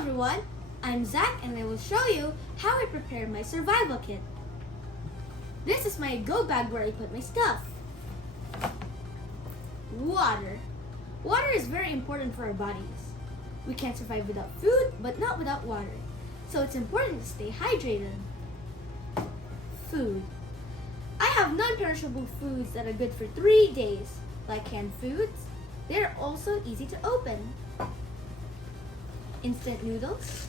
everyone, I'm Zach and I will show you how I prepare my survival kit. This is my go bag where I put my stuff. Water. Water is very important for our bodies. We can't survive without food, but not without water. So it's important to stay hydrated. Food. I have non-perishable foods that are good for 3 days, like canned foods. They're also easy to open. Instant noodles,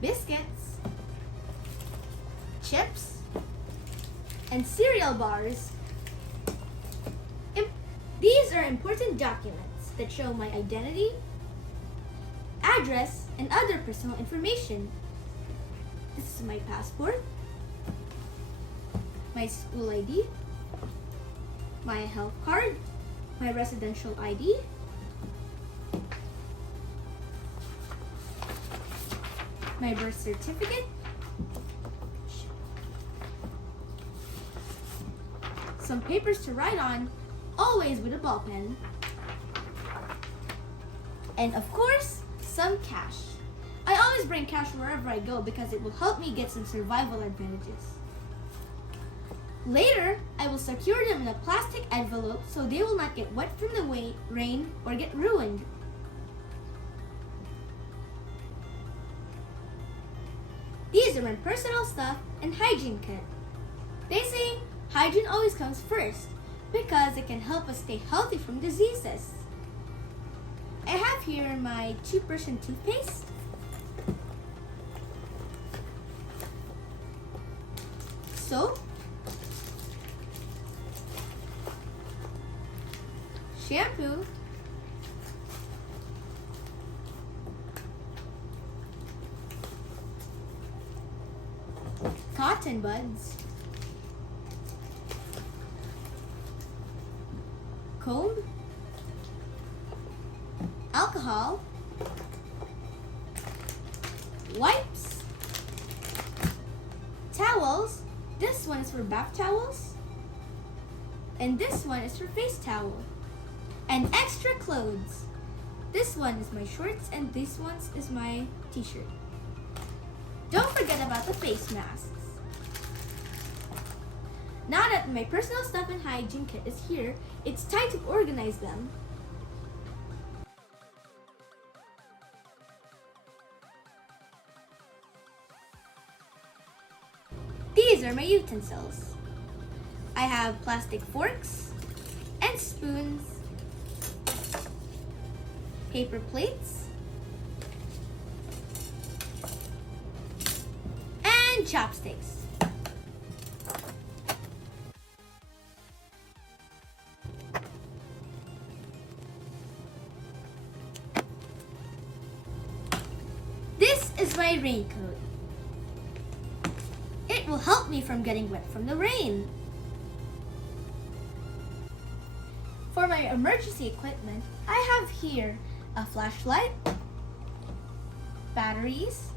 biscuits, chips, and cereal bars. These are important documents that show my identity, address, and other personal information. This is my passport, my school ID, my health card, my residential ID, my birth certificate, some papers to write on, always with a ball pen, and of course, some cash. I always bring cash wherever I go because it will help me get some survival advantages. Later, I will secure them in a plastic envelope so they will not get wet from the rain or get ruined. These are my personal stuff and hygiene kit. They say hygiene always comes first because it can help us stay healthy from diseases. I have here my toothbrush and toothpaste, soap, shampoo, cotton buds, comb, alcohol, wipes, towels. This one is for bath towels, and this one is for face towel, and extra clothes. This one is my shorts, and this one is my t-shirt. Don't forget about the face masks. Now that my personal stuff and hygiene kit is here, it's time to organize them. These are my utensils. I have plastic forks and spoons, paper plates, and chopsticks. This is my raincoat. It will help me from getting wet from the rain. For my emergency equipment, I have here a flashlight, batteries,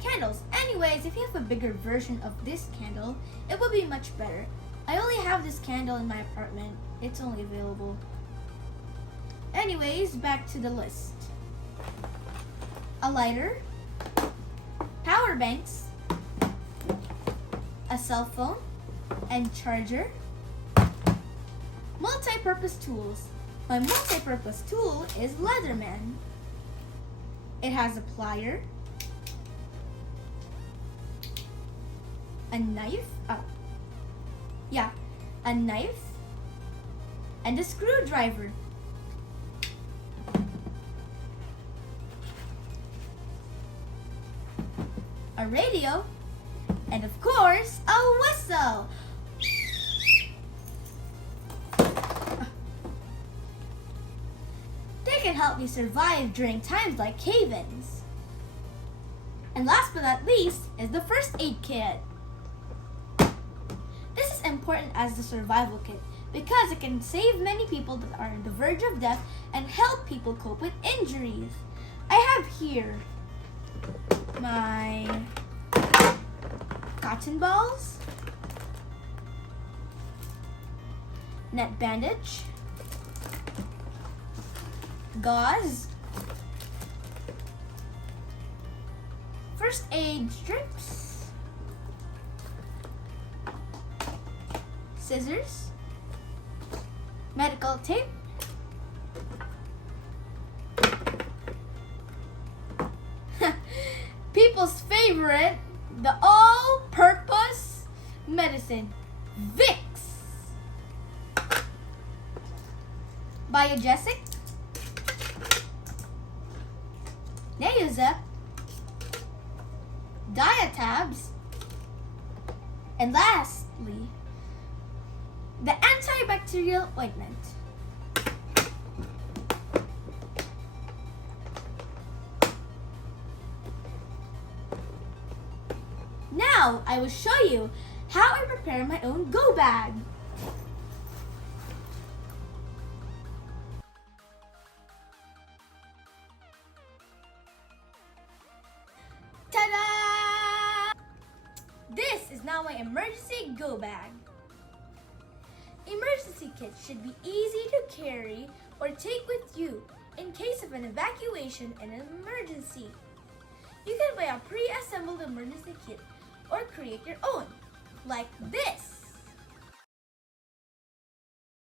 candles. Anyways, if you have a bigger version of this candle, it will be much better. I only have this candle in my apartment. It's only available. Anyways, back to the list. A lighter, power banks, a cell phone and charger, multi-purpose tools. My multi-purpose tool is Leatherman. It has a plier, a knife, a knife, and a screwdriver. A radio, and of course, a whistle. They can help me survive during times like cave-ins. And last but not least is the first aid kit. This is important as the survival kit because it can save many people that are on the verge of death and help people cope with injuries. I have here my cotton balls, net bandage, gauze, First aid strips, scissors, medical tape, people's favorite, the all-purpose medicine, Vicks, Biogesic, Neozep, Diatabs, and lastly, the antibacterial ointment. Now I will show you how I prepare my own go bag. Ta-da! This is now my emergency go bag. Emergency kits should be easy to carry or take with you in case of an evacuation and an emergency. You can buy a pre-assembled emergency kit or create your own, like this.